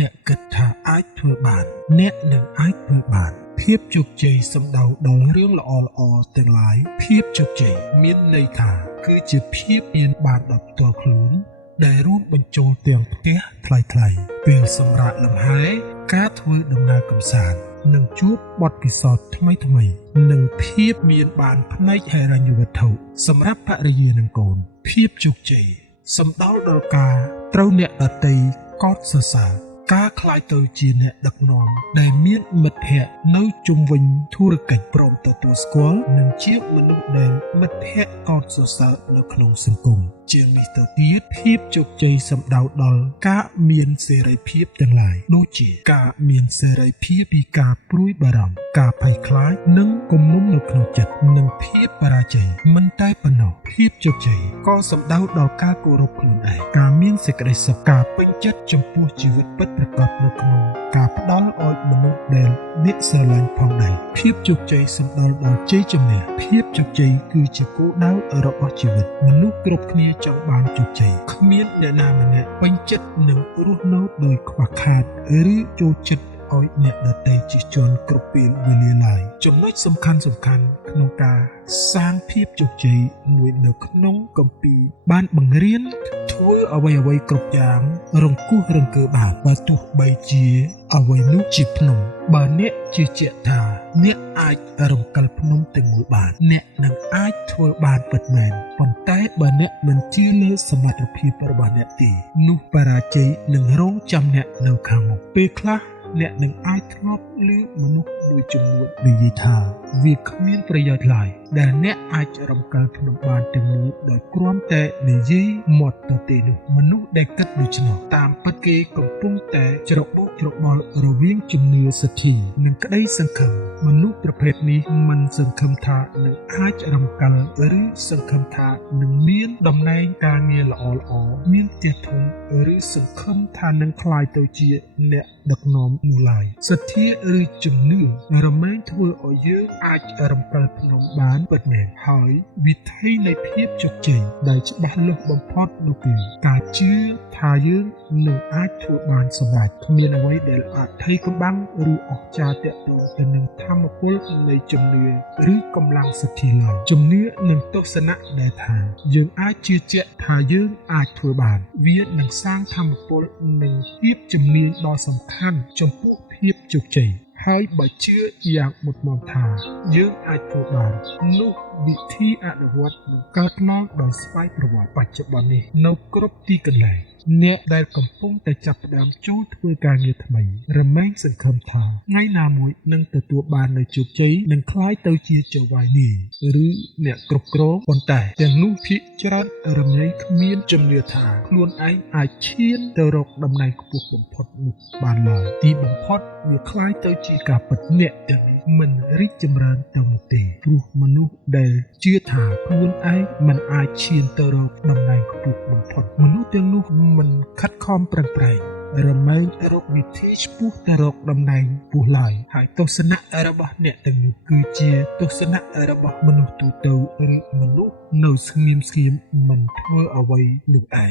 អ្នកគិតថាអាចធ្វើបានអ្នកនឹងអាចធ្វើបានភាពជោគជ័យសំដៅដល់រឿងល្អៗទាំងឡាយភាពជោគជ័យមានន័យថាគឺជាភាពមានបានដល់ផ្ទាល់ខ្លួនដែលរួមបញ្ចូលទាំងផ្ទះថ្លៃៗពេលសម្រាកលំហែការធ្វើដំណើរកម្សាន្តនិងជួបបទពិសោធន៍ថ្មីៗនិងភាពមានបានផ្នែកហិរញ្ញវត្ថុសម្រាប់ភរិយានិងកូនភាពជោគជ័យសំដៅដល់ការត្រូវអ្នកដទៃកោតសរសើរការខ្លាយទៅជាអ្នកដឹកនាំដែលមានមិត្តភ័ក្តិនៅជុំវិញធុរកិច្ចព្រមទទួលស្គាល់និងជាមនុស្សដែលមិត្តភ័ក្តិកោតសរសើរនៅក្នុងសង្គមជាងនេះទៅទៀតភាពជោគជ័យសំដៅដល់ការមានសេរីភាពទាំងឡាយដូចជាការមានសេរីភាពពីការព្រួយបារម្ភការភ័យខ្លាចនិងគំនុំនៅក្នុងចិត្តនិងភាពបរាជ័យមិនតែប៉ុណ្ណោះភាពជោគជ័យក៏សំដៅដល់ការគោរពខ្លួនឯងការមានសេចក្តីសុខការពេញចិត្តចំពោះជីវិតពិតប្រាកដនៅក្នុងការផ្ដល់ឲ្យមនុស្សដែលអ្នកស្រឡាញ់ផងដែរភាពជោគជ័យសំដៅដល់ជ័យជំនះភាពជោគជ័យគឺជាគោលដៅរបស់ជីវិតមនុស្សគ្រប់គ្នាចង់បានជោគជ័យគ្មានអ្នកណាម្នាក់ពេញចិត្តនឹងរស់នៅដោយខ្វះខាតឬចូលចិត្តឲ្យអ្នកដទៃជិះជាន់គ្រប់ពេលវេលាឡើយចំណុចសំខាន់ក្នុងការសាងភាពជោគជ័យមួយនៅក្នុងគម្ពីរបានបង្រៀនធ្វើអ្វីគ្រប់យ៉ាងរង្គោះរង្គើបានបើទោះបីជាអ្វីនោះជាភ្នំបើអ្នកជឿជាក់ថាអ្នកអាចរំកិលភ្នំទាំងមូលបានអ្នកនឹងអាចធ្វើបានពិតមែនប៉ុន្តែបើអ្នកមិនជឿលើសមត្ថភាពរបស់អ្នកទេនោះបរាជ័យនឹងរងចាំអ្នកនៅខាងមុខពេលខ្លះអ្នកនឹងអាចធ្លាប់ឮមនុស្សមួយចំនួននិយាយថាវាគ្មានប្រយោជន៍ឡើយដែលអ្នកអាចរំកិលភ្នំបានទាំងមូលដោយគ្រាន់តែនិយាយមាត់ទៅទេនោះមនុស្សដែលគិតដូច្នោះតាមពិតគេកំពុងតែច្របូកច្របល់រវាងជំនឿសទ្ធានិងក្តីសង្ឃឹមមនុស្សប្រភេទនេះមិនសង្ឃឹមថានឹងអាចរំកិលឬសង្ឃឹមថានឹងមានតំណែងការងារល្អមានផ្ទះធំឬសង្ឃឹមថានឹងក្លាយទៅជាអ្នកដឹកនាំនោះឡើយសទ្ធាឬជំនឿរមែងធ្វើឲ្យយើងអាចរំកិលភ្នំបានពិតមែនហើយវិធីនៃភាពជោគជ័យដែលច្បាស់លាស់បំផុតនោះគឺការជឿថាយើងនឹងអាចធ្វើបានសម្រេចគ្មានអ្វីដែលអាចថយកំបាំងឬអស្ចារ្យទាក់ទងទៅនឹងធម៌ពលនៃជំនឿឬកម្លាំងសទ្ធាឡើយជំនឿនិងទស្សនៈដែលថាយើងអាចជឿជាក់ថាយើងអាចធ្វើបានវានឹងសាងធម៌ពលនិងភាពជំនាញដ៏សំខាន់ចំពោះភាពជោគជ័យហើយបើជឿយ៉ាងមុតមមថាយើងអាចធ្វើបាននោះវិធីអនុវត្តនឹងកើតឡើងដោយស្វ័យប្រវត្តិបច្ចុប្បន្ននេះនៅគ្រប់ទីកន្លែងអ្នកដែលកំពុងតែចាប់ផ្ដើមចូលធ្វើការងារថ្មីរមែងសង្ឃឹមថាថ្ងៃណាមួយនឹងទទួលបាននូវជោគជ័យនិងក្លាយទៅជាចៅហ្វាយនាយឬអ្នកគ្រប់គ្រងប៉ុន្តែទាំងនោះភាគច្រើនរមែងគ្មានជំនឿថាខ្លួនឯងអាចឈានទៅរកតំណែងខ្ពស់បំផុតនោះបានឡើយទីបំផុតវាក្លាយទៅជាការពិតអ្នកទាំងនេះមិនរីកចម្រើនទៅមុខទេព្រោះមនុស្សដែលជឿថាខ្លួនឯងមិនអាចឈានទៅរកតំណែងខ្ពស់បំផុតមនុស្សទាំងនោះមិនខិតខំប្រឹងប្រែងរមែងរកវិធីឆ្ពោះទៅរកតំណែងខ្ពស់ឡើយហើយទស្សនៈរបស់អ្នកទាំងនោះគឺជាទស្សនៈរបស់មនុស្សទូទៅឬមនុស្សនៅស្ងៀមមិនធ្វើអ្វីនោះឯង